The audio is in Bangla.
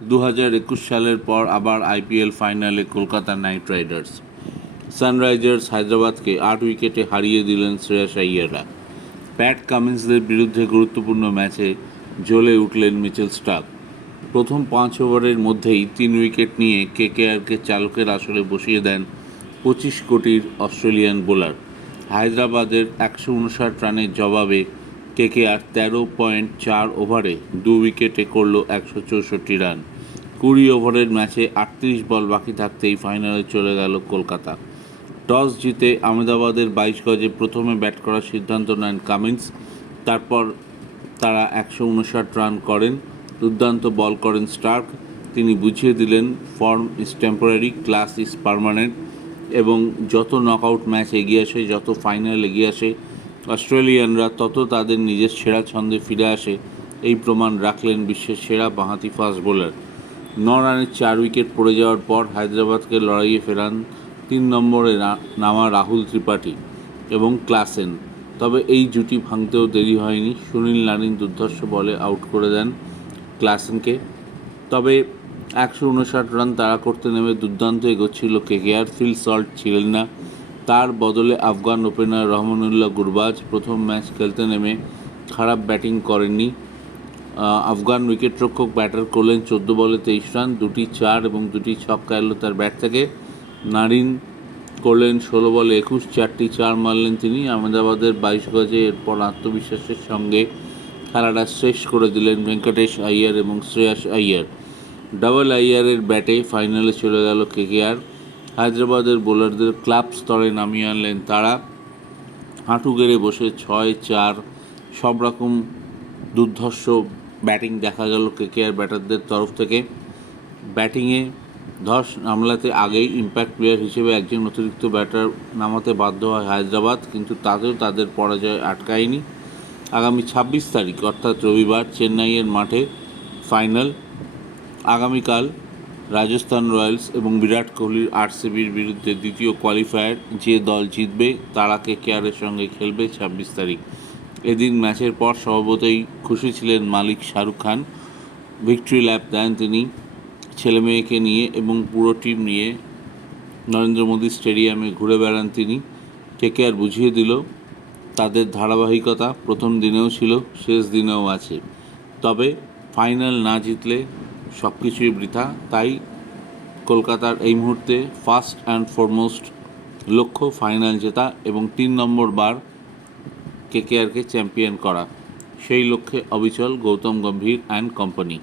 2021 সালের পর আবার আইপিএল ফাইনালে কলকাতা নাইট রাইডার্স। সানরাইজার্স হায়দ্রাবাদকে 8 উইকেটে হারিয়ে দিলেন শ্রেয়াস আইয়াররা। প্যাট কামিন্সদের বিরুদ্ধে গুরুত্বপূর্ণ ম্যাচে জ্বলে উঠলেন মিচেল স্টার্ক। প্রথম 5 ওভারের মধ্যেই 3 উইকেট নিয়ে কেকেআরকে চালকের আসরে বসিয়ে দেন 25 কোটির অস্ট্রেলিয়ান বোলার। হায়দ্রাবাদের 159 রানের জবাবে কেকেআর 13.4 ওভারে 2 উইকেটে করল 164 রান। 20 ওভারের ম্যাচে 38 বল বাকি থাকতেই ফাইনালে চলে গেল কলকাতা। টস জিতে আহমেদাবাদের 22 গজে প্রথমে ব্যাট করার সিদ্ধান্ত নেন কামিন্স। তারপর তারা 159 রান করেন। দুর্দান্ত বল করেন স্টার্ক। তিনি বুঝিয়ে দিলেন, form is temporary, class is permanent. এবং যত নকআউট ম্যাচ এগিয়ে আসে, যত ফাইনাল এগিয়ে আসে, অস্ট্রেলিয়ানরা তত তাদের নিজের সেরা ছন্দে ফিরে আসে। এই প্রমাণ রাখলেন বিশ্বের সেরা বাঁহাতি ফাস্ট বোলার। 9 রানের 4 উইকেট পড়ে যাওয়ার পর হায়দ্রাবাদকে লড়াইয়ে ফেরান 3 নম্বরে নামা রাহুল ত্রিপাঠী এবং ক্লাসেন। তবে এই জুটি ভাঙতেও দেরি হয়নি। সুনীল নারিন দুর্ধর্ষ বলে আউট করে দেন ক্লাসেনকে। তবে 159 রান তাড়া করতে নেমে দুর্দান্ত এগোচ্ছিল কেকেআর। ফিল সল্ট ছিলেন না, তার বদলে আফগান ওপেনার রহমানুল্লাহ গুরবাজ প্রথম ম্যাচ খেলতে নেমে খারাপ ব্যাটিং করেননি। আফগান উইকেটরক্ষক ব্যাটার করলেন 14 বলে 23 রান, 2টি 4 এবং 2টি ছক্কা এলো তার ব্যাট থেকে। নারিন করলেন 16 বলে 21, 4টি 4 মারলেন তিনি। আহমেদাবাদের 22 গজে এরপর আত্মবিশ্বাসের সঙ্গে খেলাটা শেষ করে দিলেন ভেঙ্কটেশ আইয়ার এবং শ্রেয়াস আইয়ার। ডাবল আইয়ারের ব্যাটে ফাইনালে চলে গেল কেকেআর। হায়দ্রাবাদের বোলারদের ক্লাব স্তরে নামিয়ে আনলেন তারা। হাঁটু গেড়ে বসে 6-4 সব রকম দুর্ধর্ষ ব্যাটিং দেখা গেল কেকেআর ব্যাটারদের তরফ থেকে। ব্যাটিংয়ে ধস নামলাতে আগেই ইম্প্যাক্ট প্লেয়ার হিসেবে একজন অতিরিক্ত ব্যাটার নামাতে বাধ্য হয় হায়দ্রাবাদ, কিন্তু তাতেও তাদের পরাজয় আটকায়নি। আগামী 26 তারিখ অর্থাৎ রবিবার চেন্নাইয়ের মাঠে ফাইনাল। আগামীকাল রাজস্থান রয়্যালস এবং বিরাট কোহলির আরসিবির বিরুদ্ধে দ্বিতীয় কোয়ালিফায়ার। যে দল জিতবে তারা কেকেআরের সঙ্গে খেলবে 26 তারিখ। এদিন ম্যাচের পর স্বভাবতই খুশি ছিলেন মালিক শাহরুখ খান। ভিক্টরি ল্যাপ দেন তিনি ছেলে মেয়েকে নিয়ে এবং পুরো টিম নিয়ে। নরেন্দ্র মোদী স্টেডিয়ামে ঘুরে বেড়ান তিনি। কেকেআর বুঝিয়ে দিল তাদের ধারাবাহিকতা প্রথম দিনেও ছিল, শেষ দিনেও আছে। তবে ফাইনাল না জিতলে সব কিছুই বৃথা। তাই কলকাতার এই মুহূর্তে ফার্স্ট অ্যান্ড ফরমোস্ট লক্ষ্য ফাইনাল জেতা এবং 3 নম্বর বার কেকেআরকে চ্যাম্পিয়ন করা। সেই লক্ষ্যে অবিচল গৌতম গম্ভীর অ্যান্ড কোম্পানি।